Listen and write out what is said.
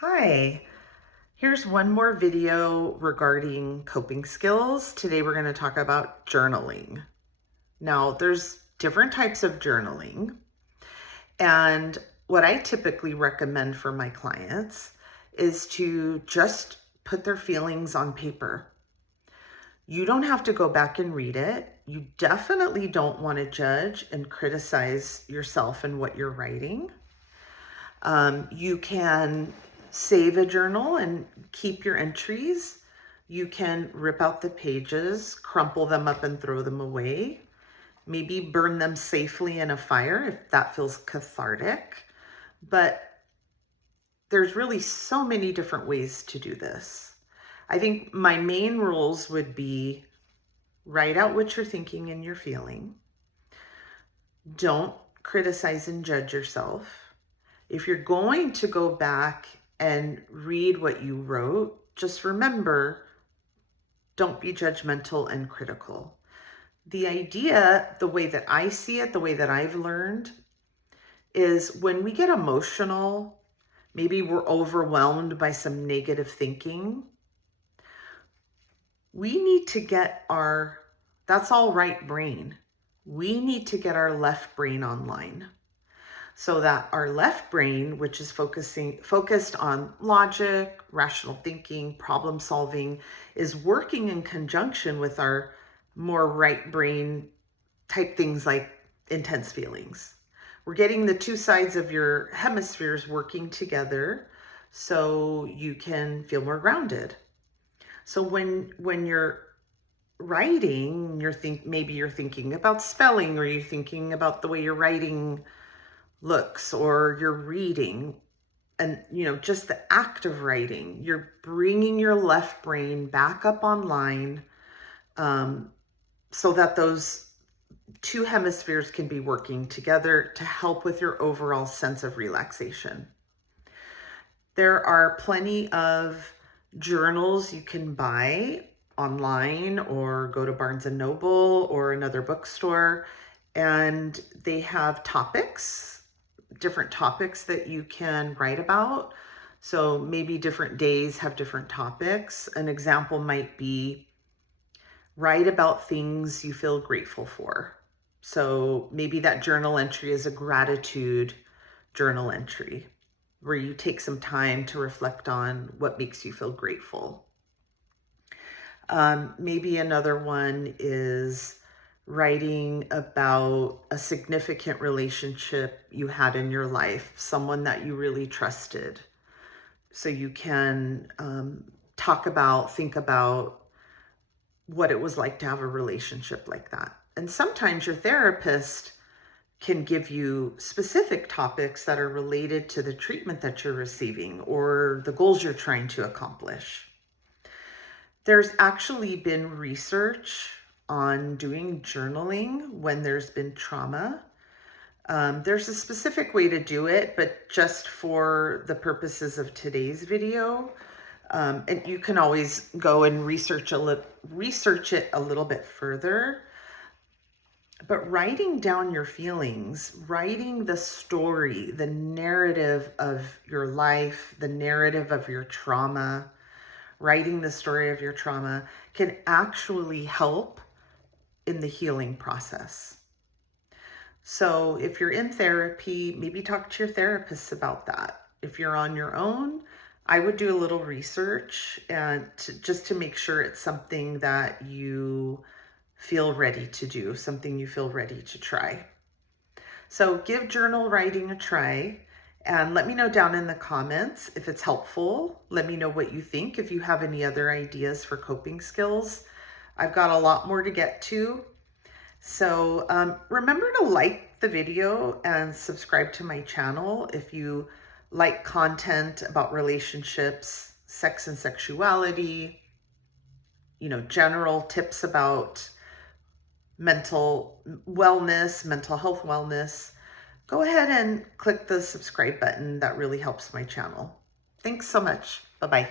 Hi, here's one more video regarding coping skills. Today we're going to talk about journaling. Now, there's different types of journaling, and what I typically recommend for my clients is to just put their feelings on paper. You don't have to go back and read it. You definitely don't want to judge and criticize yourself and what you're writing. You can save a journal and keep your entries. You can rip out the pages, crumple them up and throw them away. Maybe burn them safely in a fire if that feels cathartic. But there's really so many different ways to do this. I think my main rules would be write out what you're thinking and you're feeling. Don't criticize and judge yourself. If you're going to go back and read what you wrote, just remember, don't be judgmental and critical. The idea, the way that I see it, the way that I've learned, is when we get emotional, maybe we're overwhelmed by some negative thinking, we need to get that's all right brain. We need to get our left brain online, so that our left brain, which is focused on logic, rational thinking, problem solving, is working in conjunction with our more right brain type things like intense feelings. We're getting the two sides of your hemispheres working together so you can feel more grounded. So when you're writing, maybe you're thinking about spelling, or you're thinking about the way your writing looks, or you're reading, and just the act of writing, you're bringing your left brain back up online, so that those two hemispheres can be working together to help with your overall sense of relaxation. There are plenty of journals you can buy online, or go to Barnes and Noble or another bookstore, and they have different topics that you can write about. So maybe different days have different topics. An example might be write about things you feel grateful for. So maybe that journal entry is a gratitude journal entry, where you take some time to reflect on what makes you feel grateful. Maybe another one is writing about a significant relationship you had in your life, someone that you really trusted. So you can think about what it was like to have a relationship like that. And sometimes your therapist can give you specific topics that are related to the treatment that you're receiving or the goals you're trying to accomplish. There's actually been research on doing journaling when there's been trauma. There's a specific way to do it, but just for the purposes of today's video, and you can always go and research it a little bit further. But writing down your feelings, writing the story, the narrative of your life, the narrative of your trauma, writing the story of your trauma can actually help in the healing process. So if you're in therapy, maybe talk to your therapist about that. If you're on your own, I would do a little research and just to make sure it's something that you feel ready to do, something you feel ready to try. So give journal writing a try, and let me know down in the comments if it's helpful. Let me know what you think. If you have any other ideas for coping skills, I've got a lot more to get to. So remember to like the video and subscribe to my channel if you like content about relationships, sex and sexuality, general tips about mental wellness, mental health wellness. Go ahead and click the subscribe button. That really helps my channel. Thanks so much. Bye-bye.